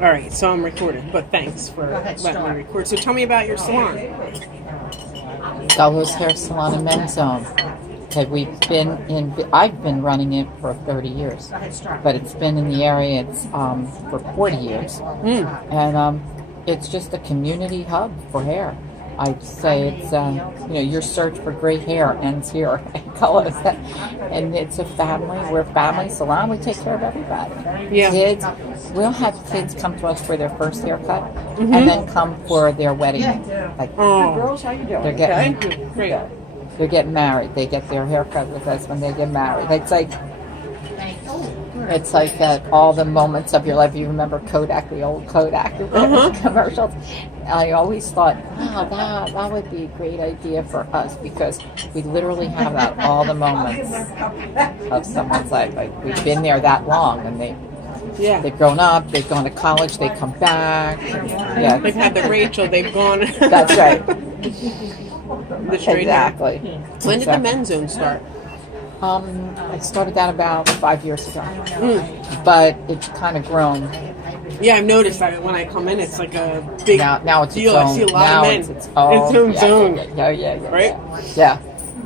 All right, so I'm recorded, but thanks for letting me record. So tell me about your salon. Salon's Hair Salon and Men's Zone. Okay, I've been running it for 30 years, but it's been in the area for 40 years. And it's just a community hub for hair. I'd say it's, your search for great hair ends here in Colors. And it's we're a family salon. We take care of everybody. Yeah. Kids, we'll have kids come to us for their first haircut and then come for their wedding. Like, Girls, how you doing? They're getting married. They get their haircut with us when they get married. It's like that. All the moments of your life. You remember Kodak, the old Kodak commercials. I always thought, wow, that would be a great idea for us because we literally have that all the moments of someone's life. Like we've been there that long, and they've grown up, they've gone to college, they come back. Yeah, they've had the Rachel, they've gone. That's right. Exactly. When did the men's zone start? I started that about 5 years ago, but it's kind of grown. Yeah, I've noticed that when I come in, it's like a big now it's deal. Its own, I see a lot of men. It's own zone. Right? Yeah,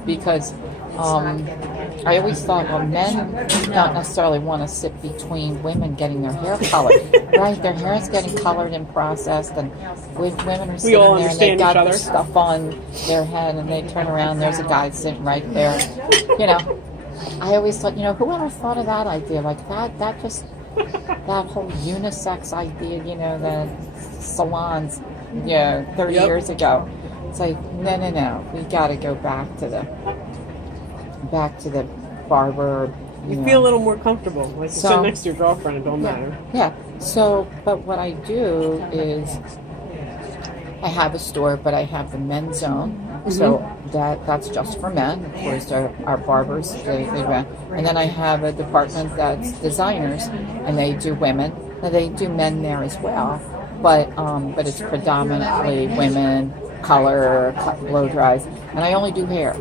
because I always thought, well, men don't necessarily want to sit between women getting their hair colored. Right? Their hair is getting colored and processed, and women are sitting there and they got their stuff on their head, and they turn around, there's a guy sitting right there. I always thought, whoever thought of that idea? Like that whole unisex idea, the salons, 30 years ago. It's like, no. We got to go back to the barber. You feel a little more comfortable. Like you sit next to your girlfriend, it don't matter. Yeah. So, but what I do is I have a store, but I have the men's zone. So that's just for men. Of course, our barbers, they run. And then I have a department that's designers, and they do women. Now, they do men there as well, but it's predominantly women, color, blow dries, and I only do hair.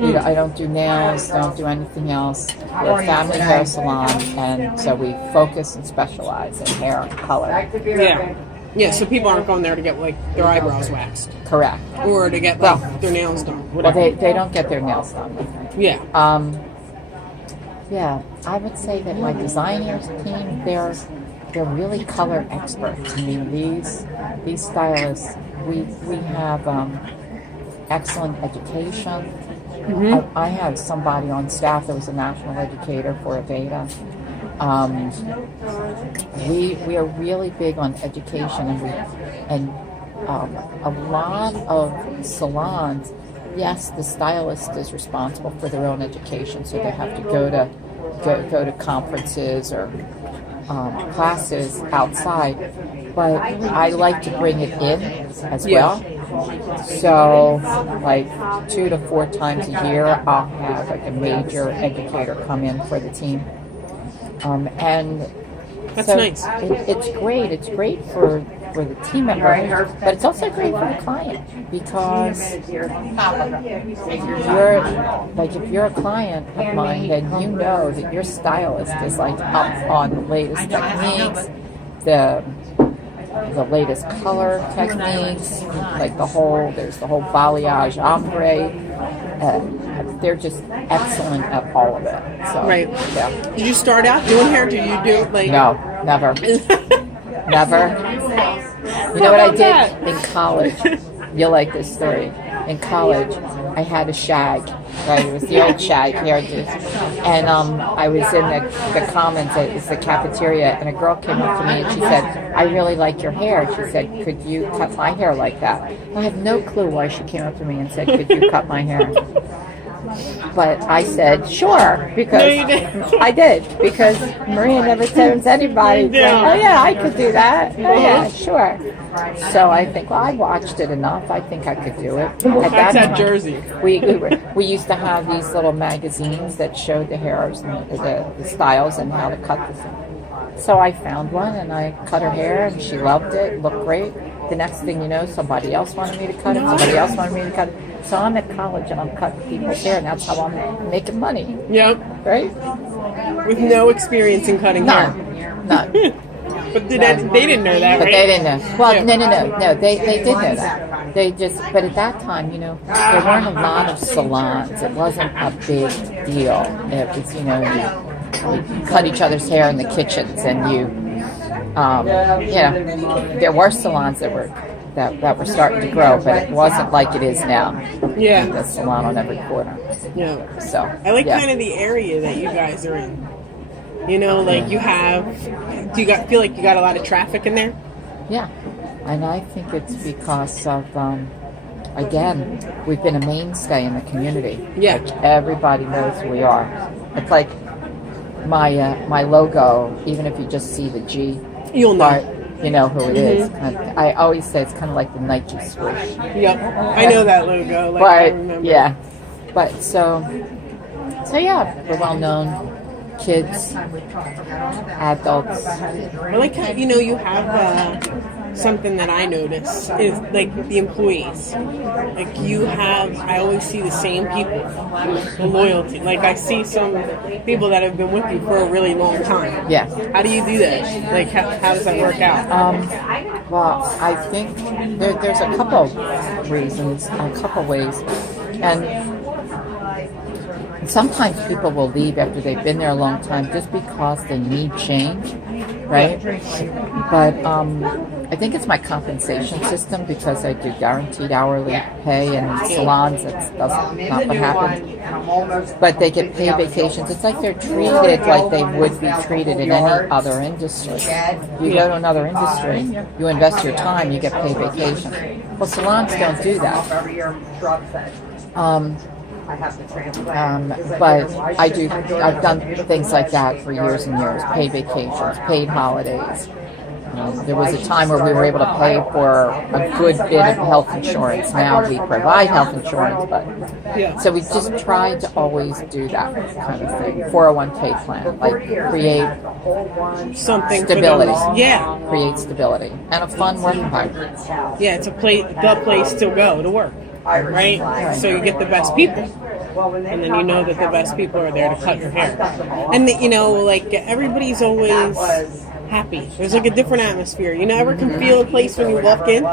I don't do nails, don't do anything else. We're a family hair salon, and so we focus and specialize in hair and color. Yeah, so people aren't going there to get their eyebrows waxed. Correct. Or to get their nails done. Well, they don't get their nails done. Yeah. I would say that my designers team, they're really color experts. I mean, these stylists, we have excellent education. I have somebody on staff that was a national educator for Aveda. We are really big on education, and a lot of salons, yes, the stylist is responsible for their own education, so they have to go to conferences or classes outside. But I like to bring it in as well. So, 2 to 4 times a year, I'll have a major educator come in for the team. And that's so nice. It's great. It's great for the team member, but it's also great for the client because if you're a client of mine, then you know that your stylist is up on the latest techniques, the latest color techniques, there's the whole balayage ombre. They're just excellent at all of it. So, right. Yeah. Did you start out doing hair? Did you do No, never. Never. You know what I did in college? You'll like this story. In college, I had a shag. Right, it was the old shag hairdo, and I was in the commons at the cafeteria, and a girl came up to me and she said, "I really like your hair." She said, "Could you cut my hair like that?" I have no clue why she came up to me and said, "Could you cut my hair?" But I said, sure, because I did, because Maria never tells anybody, oh yeah, I could do that. Oh yeah, sure. So I think, well, I watched it enough. I think I could do it. That's at Jersey. We used to have these little magazines that showed the hairs and the styles and how to cut this. So I found one and I cut her hair and she loved it. It looked great. The next thing you know, somebody else wanted me to cut it. Somebody else wanted me to cut it. So I'm at college and I'm cutting people's hair, and that's how I'm making money. Yep. Right? With no experience in cutting hair. None. But they didn't know that, But right? they didn't know. Well, Yeah. no. They did know that. They just, but at that time, there weren't a lot of salons. It wasn't a big deal. It was, you cut each other's hair in the kitchens, and there were salons that were starting to grow, but it wasn't like it is now. Yeah. The salon on every corner. Yeah. So I like kind of the area that you guys are in. Like you have. Feel like you got a lot of traffic in there? Yeah, and I think it's because of, again, we've been a mainstay in the community. Yeah. Like, everybody knows who we are. It's like my logo, even if you just see the G, You'll know. you know who it is. I always say it's kind of like the Nike swoosh. Yep. I know that logo. Like, I remember. Yeah. But so yeah, we're well known. Kids, adults. I like how, you have something that I notice is like the employees. Like you have, I always see the same people, the loyalty. Like I see some people that have been with you for a really long time. Yeah. How do you do that? Like how does that work out? Well, I think there's a couple reasons, a couple ways. And sometimes people will leave after they've been there a long time just because they need change, right? But I think it's my compensation system because I do guaranteed hourly pay, and in salons that's not what happens. But they get paid vacations. It's like they're treated like they would be treated in any other industry. You go to another industry, you invest your time, you get paid vacation. Well, salons don't do that. But I've done things like that for years and years. Paid vacations, paid holidays. There was a time where we were able to pay for a good bit of health insurance. Now we provide health insurance, so we just try to always do that kind of thing. 401k plan, like create Something stability. Yeah. Create stability and a fun work environment. Yeah, it's the place to go to work. Right? So you get the best people. And then you know that the best people are there to cut your hair. And, everybody's always happy. There's like a different atmosphere. You never can feel a place when you walk in.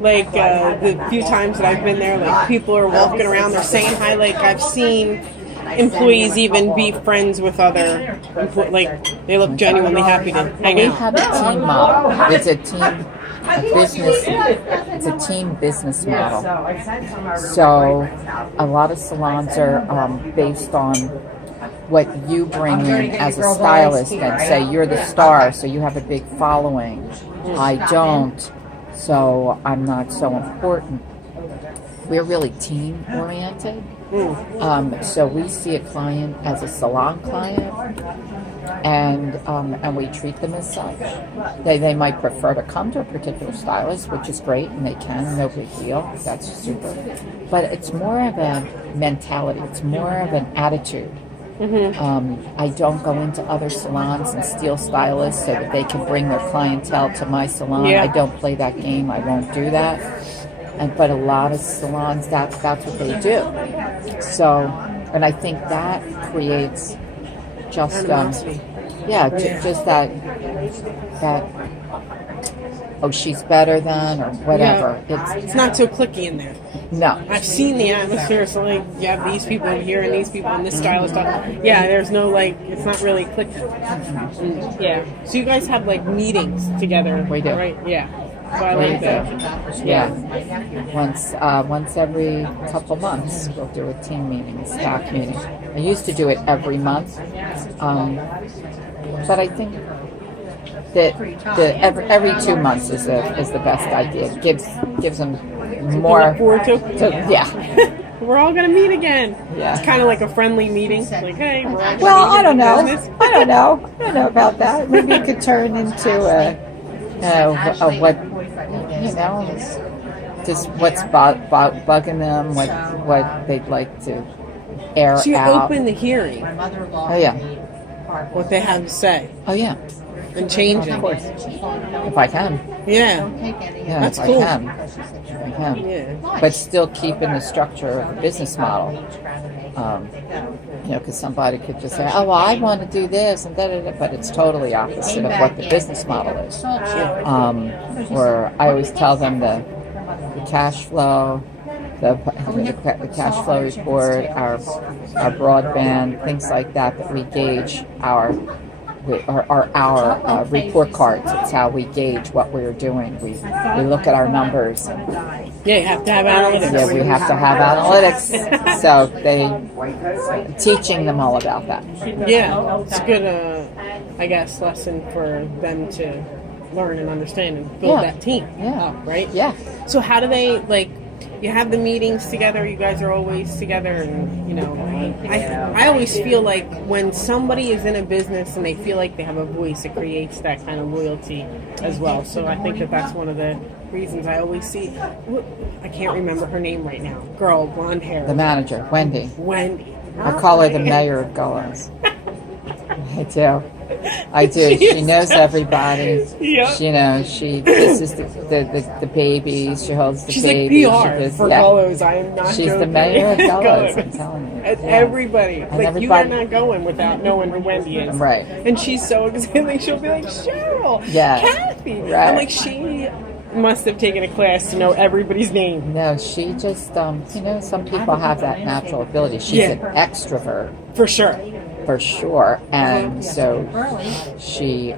Like the few times that I've been there, like people are walking around, they're saying hi. Like I've seen employees even be friends with other, they look genuinely happy to hang out. We have a team model. It's a team. It's a team business model. So a lot of salons are based on what you bring in as a stylist and say you're the star, so you have a big following. I don't, so I'm not so important. We're really team oriented. So we see a client as a salon client, and we treat them as such. They might prefer to come to a particular stylist, which is great, and they can, no big deal. That's super. But it's more of a mentality. It's more of an attitude. I don't go into other salons and steal stylists so that they can bring their clientele to my salon. I don't play that game. I won't do that. But a lot of salons, that's what they do. So, and I think that creates just just that oh, she's better than, or whatever. It's not so cliquey in there. No. I've seen the atmosphere, so you have these people in here and these people in this stylist. Yeah, there's no it's not really cliquey. Yeah. So you guys have meetings together. We do. Right? Yeah. So I like that. Yeah. Once every couple months, we'll do a team meeting, a staff meeting. I used to do it every month, but I think that every 2 months is the best idea. It gives them more. Look forward to. Yeah. We're all gonna meet again. Yeah. It's kind of like a friendly meeting. Like, hey, we're all well, I don't know. business. I don't know about that. Maybe it could turn into just what's bugging them, what they'd like to air So you out. open the hearing, Oh yeah. what they have to say, Oh yeah. and change it. Of course. If I can. Yeah. Yeah, That's if cool. I can. Yeah. But still keeping the structure of the business model. because somebody could just say, oh, well, I want to do this, and da-da-da, but it's totally opposite of what the business model is. Or I always tell them the cash flow, the cash flow report, our broadband, things like that we gauge our report cards. It's how we gauge what we're doing. We look at our numbers. Yeah, you have to have analytics. Yeah, we have to have analytics. So teaching them all about that. Yeah, it's a good, I guess, lesson for them to learn and understand and build that team up, right? Yeah. So how do they, like, you have the meetings together, you guys are always together, and, I always feel like when somebody is in a business and they feel like they have a voice, it creates that kind of loyalty as well. So I think that that's one of the reasons I always see, I can't remember her name right now, girl, blonde hair. The manager, Wendy. I call her the mayor of Golos. I do. She knows everybody. Yeah. She kisses the babies. She holds the She's babies. Like PR for Golos. I am not She's joking. the mayor of Golos, I'm telling you. And everybody. You are not going without knowing who Wendy is. Right. And she's so excited. She'll be like, Cheryl, Kathy. Right. I'm like, she must have taken a class to know everybody's name. No, she just, some people have that natural ability. She's an extrovert. For sure. For sure, and so she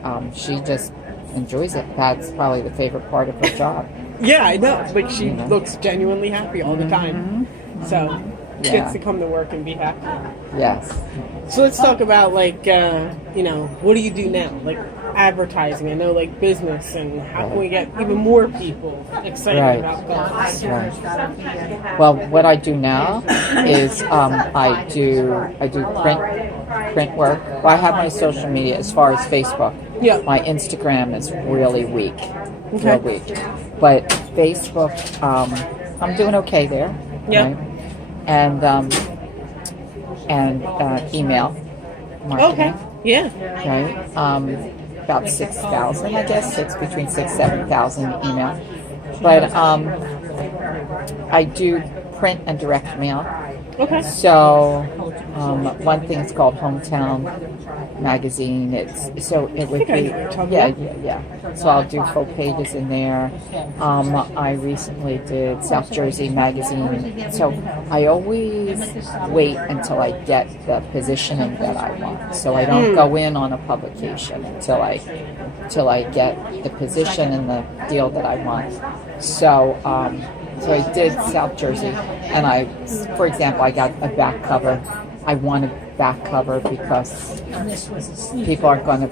just enjoys it. That's probably the favorite part of her job. Yeah, I know. Like she looks genuinely happy all the time. So gets to come to work and be happy. Yes. So let's talk about what do you do now? Like advertising. I know like business and how can we get even more people excited about golf? Right. Well, what I do now is I do print work. Well, I have my social media as far as Facebook. Yeah. My Instagram is really weak. Okay. Real weak. But Facebook, I'm doing okay there. Yeah. Right? And email marketing. Okay. Yeah. Right. About 6,000, I guess. It's between 7,000 email. But I do print and direct mail. Okay. So one thing is called Hometown Magazine. It would be yeah. So I'll do full pages in there. I recently did South Jersey Magazine. So I always wait until I get the positioning that I want. So I don't go in on a publication until I get the position and the deal that I want. So I did South Jersey, and for example, I got a back cover. I wanted back cover because people aren't going to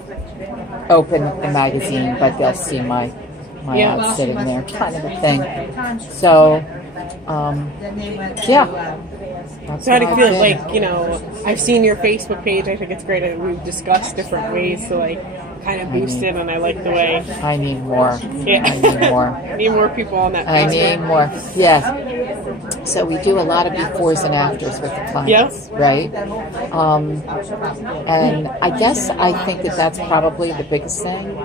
open the magazine, but they'll see my ad sitting there, kind of a thing. So, So how do you feel? Like, I've seen your Facebook page. I think it's great. We've discussed different ways to kind of boost it, and I like the way. I need more. Yeah. I need more. I need more people on that Facebook. I need more. Yes. So we do a lot of befores and afters with the clients, right? And I guess I think that's probably the biggest thing.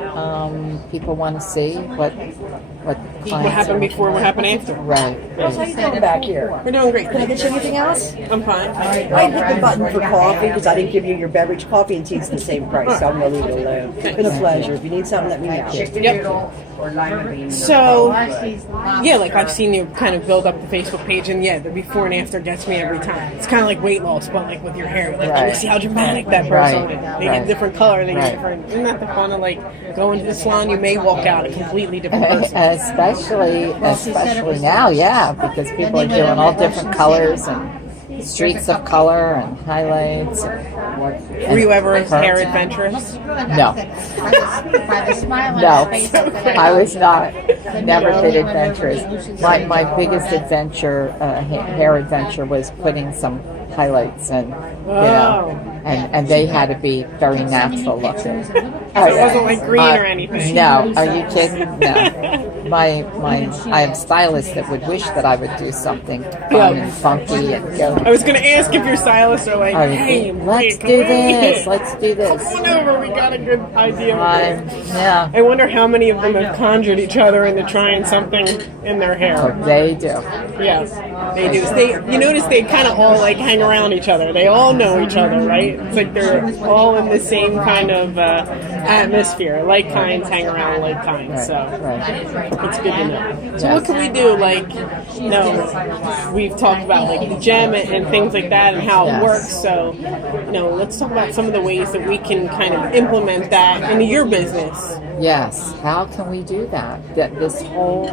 People want to see what clients what happened before, what happened after. Right. How you doing back here? We're doing great. Can I get you anything else? I'm fine. I hit the button for coffee because I didn't give you your beverage. Coffee and tea is the same price, so I'm going to leave it alone. It's been a pleasure. If you need something, let me know. Yep. So, I've seen you kind of build up the Facebook page, and the before and after gets me every time. It's kind of like weight loss, but with your hair. Let me see how dramatic that person is. They get different color, they get different. Isn't that the fun of go into the salon? You may walk out a completely different person. Especially now, because people are doing all different colors and streaks of color and highlights. Were you ever hair adventurous? No. No, I was not. Never been adventurous. My biggest adventure, hair adventure, was putting some highlights and and they had to be very natural looking. So it wasn't like green or anything. No, are you kidding? No. I have stylists that would wish that I would do something fun and funky and go. I was going to ask if your stylists are like, hey, let's do this. Let's do this. Come on over. We got a good idea. Yeah. I wonder how many of them have conjured each other into trying something in their hair. Oh, they do. Yes, they do. You notice they kind of all like hang around each other. They all know each other, right? It's like they're all in the same kind of atmosphere. Like kinds hang around like kinds. So it's good to know. So what can we do? Like, we've talked about like the gem and things like that and how it works. So, let's talk about some of the ways that we can kind of implement that into your business. Yes. How can we do that? That this whole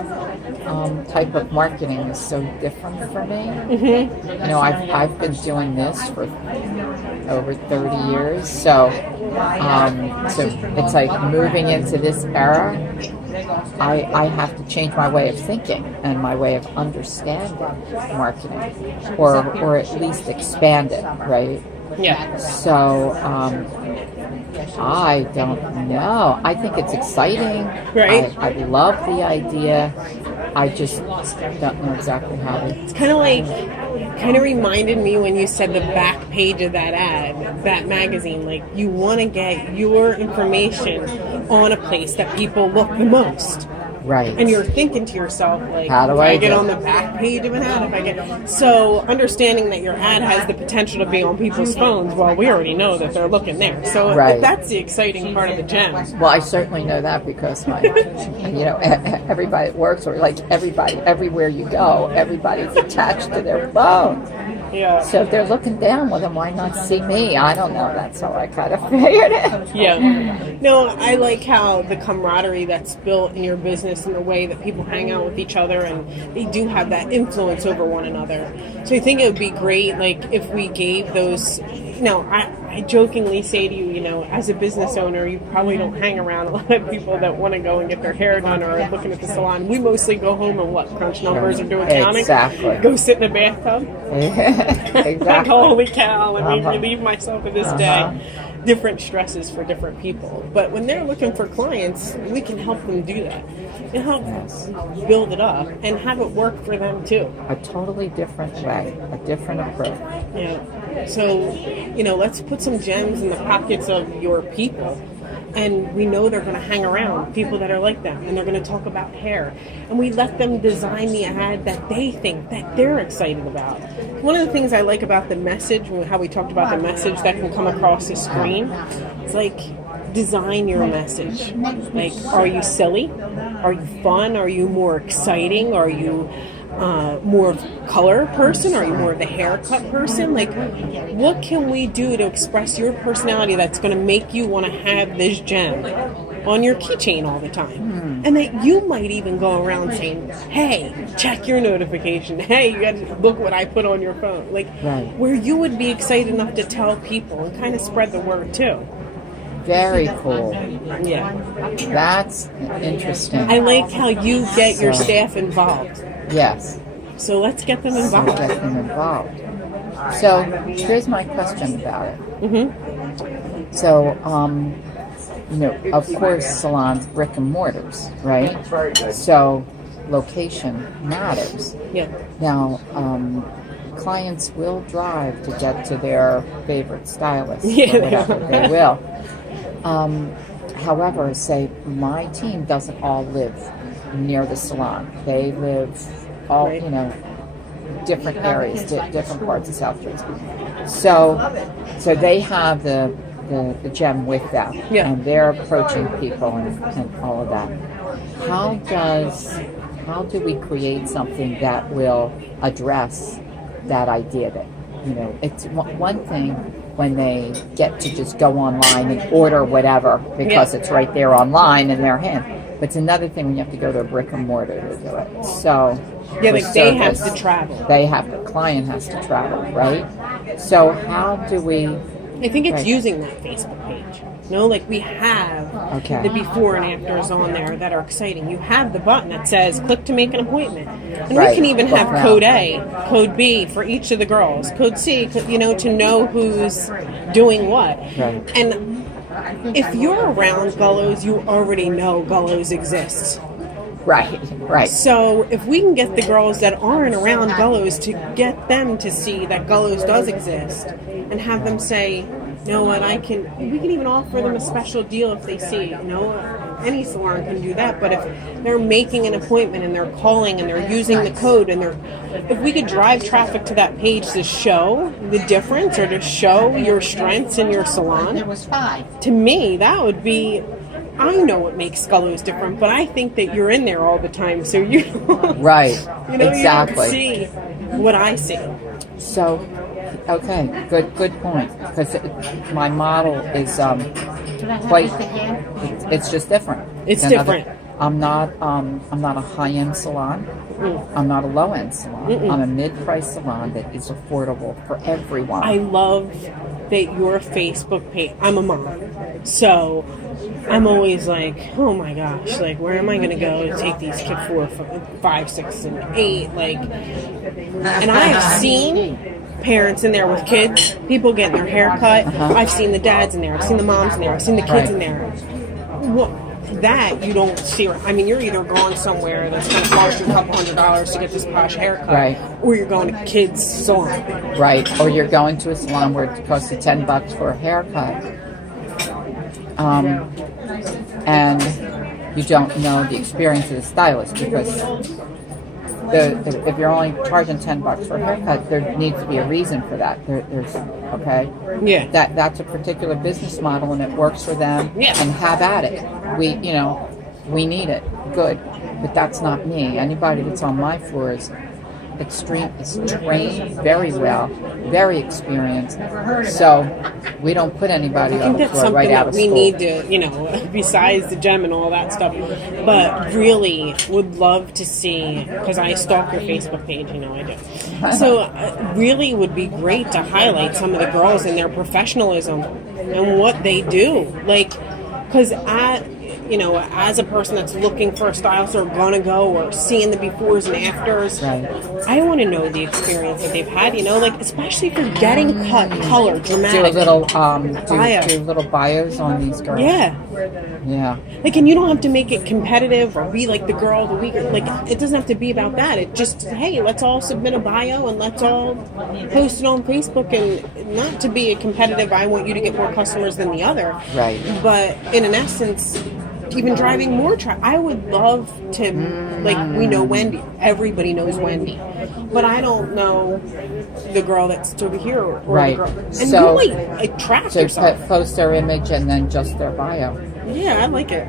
type of marketing is so different for me. Mm-hmm. I've been doing this for over 30 years, so it's like moving into this era. I have to change my way of thinking and my way of understanding marketing, or at least expand it, right? Yeah. So I don't know. I think it's exciting. Right. I love the idea. I just don't know exactly how to. It's kind of reminded me when you said the back page of that ad, that magazine. Like, you want to get your information on a place that people look the most. Right. And you're thinking to yourself, like, how do I get on the back page of an ad? So understanding that your ad has the potential to be on people's phones, well, we already know that they're looking there. So that's the exciting part of the gem. Well, I certainly know that because everybody at work, or like everybody, everywhere you go, everybody's attached to their phone. Yeah. So if they're looking down, well, then why not see me? I don't know. That's how I kind of figured it. Yeah. No, I like how the camaraderie that's built in your business and the way that people hang out with each other, and they do have that influence over one another. So I think it would be great, like, if we gave those. I jokingly say to you, as a business owner, you probably don't hang around a lot of people that want to go and get their hair done or are looking at the salon. We mostly go home and crunch numbers or do accounting. Exactly. Go sit in a bathtub. Exactly. Like, holy cow, let me relieve myself of this day. Different stresses for different people. But when they're looking for clients, we can help them do that. And help build it up and have it work for them too. A totally different way, a different approach. Yeah. So, let's put some gems in the pockets of your people. And we know they're going to hang around people that are like them, and they're going to talk about hair. And we let them design the ad that they think that they're excited about. One of the things I like about the message, how we talked about the message that can come across the screen, it's like, design your message. Like, are you silly? Are you fun? Are you more exciting? Are you more of a color person? Are you more of the haircut person? Like, what can we do to express your personality that's going to make you want to have this gem on your keychain all the time? And that you might even go around saying, hey, check your notification. Hey, you got to look what I put on your phone. Like, where you would be excited enough to tell people and kind of spread the word too. Very cool. Yeah. That's interesting. I like how you get your staff involved. Yes. So let's get them involved. So here's my question about it. Mm-hmm. So, of course, salons, brick and mortars, right? So location matters. Yeah. Now, clients will drive to get to their favorite stylist. Yeah, or whatever. They will. However, say my team doesn't all live near the salon. They live all, different areas, different parts of South Jersey. So they have the gem with them, and they're approaching people and all of that. How do we create something that will address that idea that, it's one thing when they get to just go online and order whatever because it's right there online in their hand. But it's another thing when you have to go to a brick and mortar to do it. So they have to travel. Client has to travel, right? So how do we? I think it's using that Facebook page. Like, we have the before and afters on there that are exciting. You have the button that says click to make an appointment. And we can even have code A, code B for each of the girls, code C, to know who's doing what. Right. And if you're around Gullos, you already know Gullos exist. Right. So if we can get the girls that aren't around Gullos to get them to see that Gullos does exist and have them say, you know what, we can even offer them a special deal if they see, any salon can do that, but if they're making an appointment and they're calling and they're using the code and if we could drive traffic to that page to show the difference or to show your strengths in your salon, to me, that would be, I know what makes Gullos different, but I think that you're in there all the time, so you right, exactly. You don't see what I see. So, okay, good point. Because my model is quite. It's just different. It's different. I'm not a high-end salon. I'm not a low-end salon. I'm a mid-price salon that is affordable for everyone. I love that your Facebook page. I'm a mom, so I'm always like, oh my gosh, like where am I going to go to take these kids 4, 5, 6, and 8? Like, and I have seen parents in there with kids, people getting their hair cut. I've seen the dads in there. I've seen the moms in there. I've seen the kids in there. That you don't see. I mean, you're either going somewhere that's going to cost you a couple $100s to get this posh haircut, or you're going to kids' salon, or you're going to a salon where it costs you $10 for a haircut, and you don't know the experience of the stylist because if you're only charging $10 for a haircut, there needs to be a reason for that. There's that's a particular business model and it works for them. And have at it. We need it. Good, but that's not me. Anybody that's on my floor is trained very well, very experienced. So we don't put anybody on the floor right out of school. We need to, besides the gem and all that stuff, but really would love to see, because I stalk your Facebook page, I do. So really would be great to highlight some of the girls and their professionalism and what they do. Like, because as a person that's looking for a stylist or gonna go or seeing the befores and afters, I want to know the experience that they've had. Especially for getting cut, color, dramatic. Do little bios on these girls. Yeah. Like, and you don't have to make it competitive or be like the girl of the week. Like, it doesn't have to be about that. It just, hey, let's all submit a bio and let's all post it on Facebook, and not to be a competitive, I want you to get more customers than the other. Right. But in an essence, even driving more I would love to, we know Wendy. Everybody knows Wendy. But I don't know the girl that's over here. Or the girl. And so, you might attract yourself. Post their image and then just their bio. Yeah, I like it.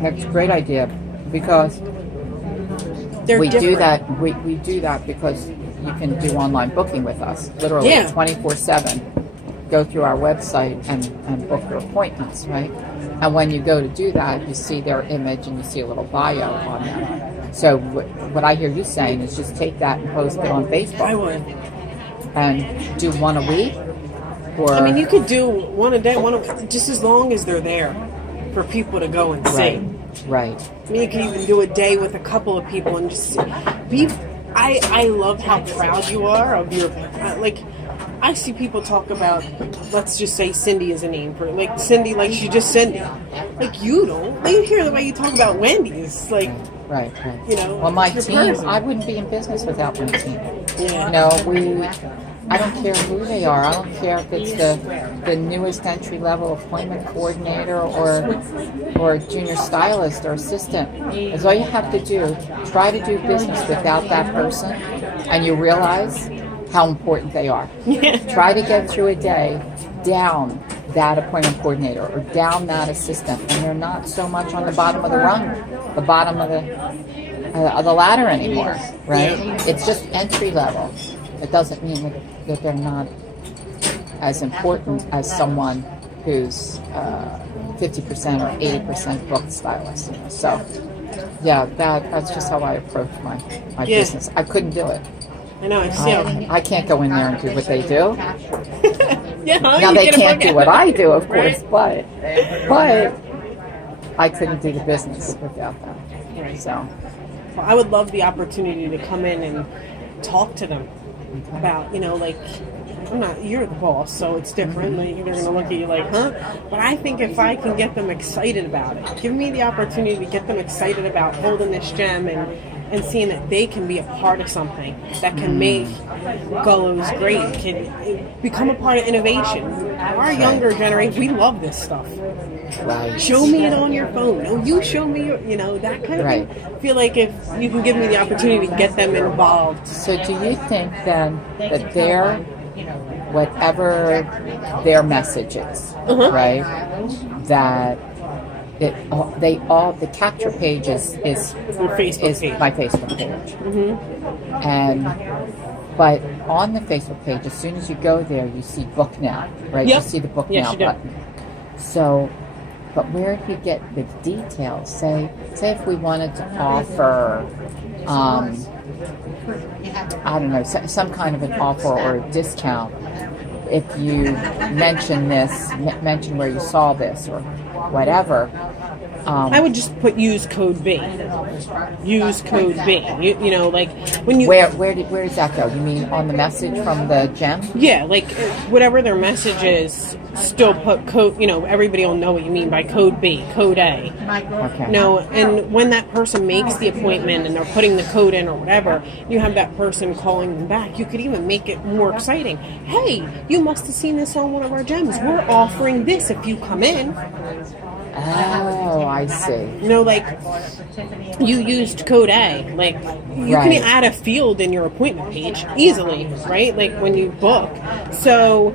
That's a great idea because we do that. We do that because you can do online booking with us, literally 24/7. Go through our website and book your appointments, right? And when you go to do that, you see their image and you see a little bio on them. So what I hear you saying is just take that and post it on Facebook. I would. And do one a week? Or, I mean, you could do one a day, just as long as they're there for people to go and see. Right. I mean, you could even do a day with a couple of people and just be. I love how proud you are of your, I see people talk about, let's just say Cindy is a name for it. Cindy, she's just Cindy. You don't. You hear the way you talk about Wendy's. Right. Well, my team, I wouldn't be in business without my team. Yeah. I don't care who they are. I don't care if it's the newest entry level appointment coordinator or junior stylist or assistant. As all you have to do, try to do business without that person, and you realize how important they are. Try to get through a day down that appointment coordinator or down that assistant, and they're not so much on the bottom of the rung, the bottom of the ladder anymore, right? It's just entry level. It doesn't mean that they're not as important as someone who's 50% or 80% booked stylist. So, that's just how I approach my business. I couldn't do it. I know. I can't go in there and do what they do. Now they can't do what I do, of course, but I couldn't do the business without them. Right. So, I would love the opportunity to come in and talk to them about, you're the boss, so it's different. Like, they're going to look at you like, huh? But I think if I can get them excited about it, give me the opportunity to get them excited about holding this gem and seeing that they can be a part of something that can make Gullows great, can become a part of innovation. Our younger generation, we love this stuff. Right. Show me it on your phone. No, you show me, that kind of thing. I feel like if you can give me the opportunity to get them involved. So do you think then that their, whatever their message is, right, that the capture page is my Facebook page. But on the Facebook page, as soon as you go there, you see book now, right? Yep. You see the book Yes, now you do. button. So, but where do you get the details? Say if we wanted to offer, I don't know, some kind of an offer or a discount. If you mention where you saw this or whatever. I would just put use code B. Use code B. Like when you where does that go? You mean on the message from the gem? Yeah, like whatever their message is, still put code. Everybody will know what you mean by code B, code A. Okay. And when that person makes the appointment and they're putting the code in or whatever, you have that person calling them back. You could even make it more exciting. Hey, you must have seen this on one of our gems. We're offering this if you come in. Oh, I see. Like you used code A. Like you Right. can add a field in your appointment page easily, right? Like when you book. So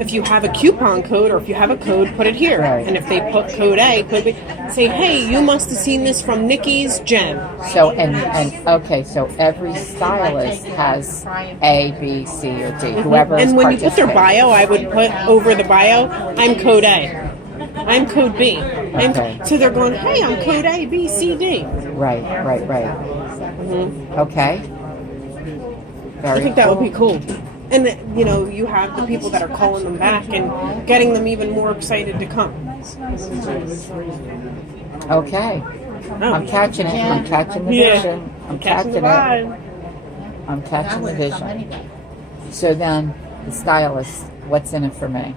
if you have a coupon code or if you have a code, put it here. Right. And if they put code A, code B, say, hey, you must have seen this from Nikki's gem. So okay, so every stylist has A, B, C, or D. Whoever. And is when you put their participating. bio, I would put over the bio, I'm code A. I'm code B. Okay. So they're going, hey, I'm code A, B, C, D. Right. Okay. Very I think that would be cool. And, you have the people that are calling them back and getting them even more excited to come. Okay. Oh. I'm catching it. I'm catching the Yeah. vision. I'm Catching the catching it. vibe. I'm catching the vision. So then, the stylist, what's in it for me?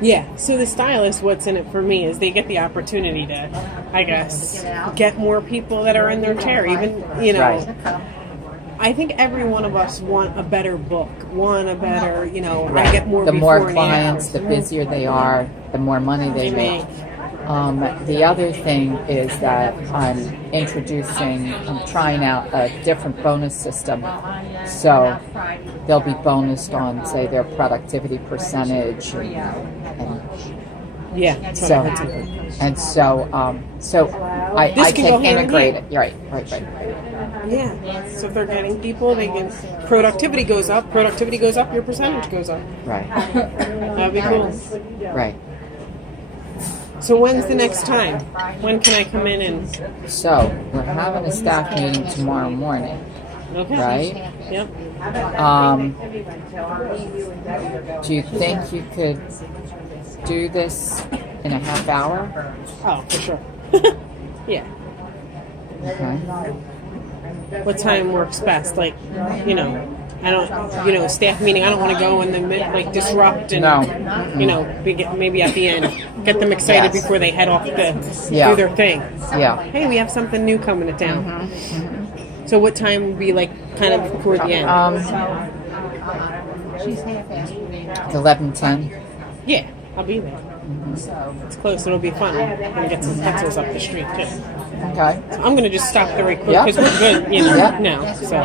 Yeah, so the stylist, what's in it for me is they get the opportunity to, I guess, get more people that are in their chair. Even, Right. I think every one of us want a better book, want a better, Right. I get more The before more and clients, after. the busier they are, the more money they make. The other thing is that I'm trying out a different bonus system. So they'll be bonused on, say, their productivity percentage. Yeah, that's what I heard too. So I This can go can hand in integrate hand. it. Right. Yeah, so if they're getting people, they can, productivity goes up, your percentage goes up. Right. That'd be cool. Right. So when's the next time? When can I come in and... So we're having a staff meeting tomorrow morning. Okay. Right? Yep. Do you think you could do this in a half hour? Oh, for sure. Yeah. Okay. What time works best? Like, I don't, staff meeting, I don't want to go and then disrupt and, No. maybe at the end, get them excited Yes. before they head off to Yeah. do their thing. Yeah. Hey, we have something new coming to town. So what time would be kind of toward the end? 11:10. Yeah, I'll be there. It's close. It'll be fun. I'm gonna get some pencils up the street too. Okay. So I'm gonna just stop very quick Yeah. because we're good, Yeah. now. So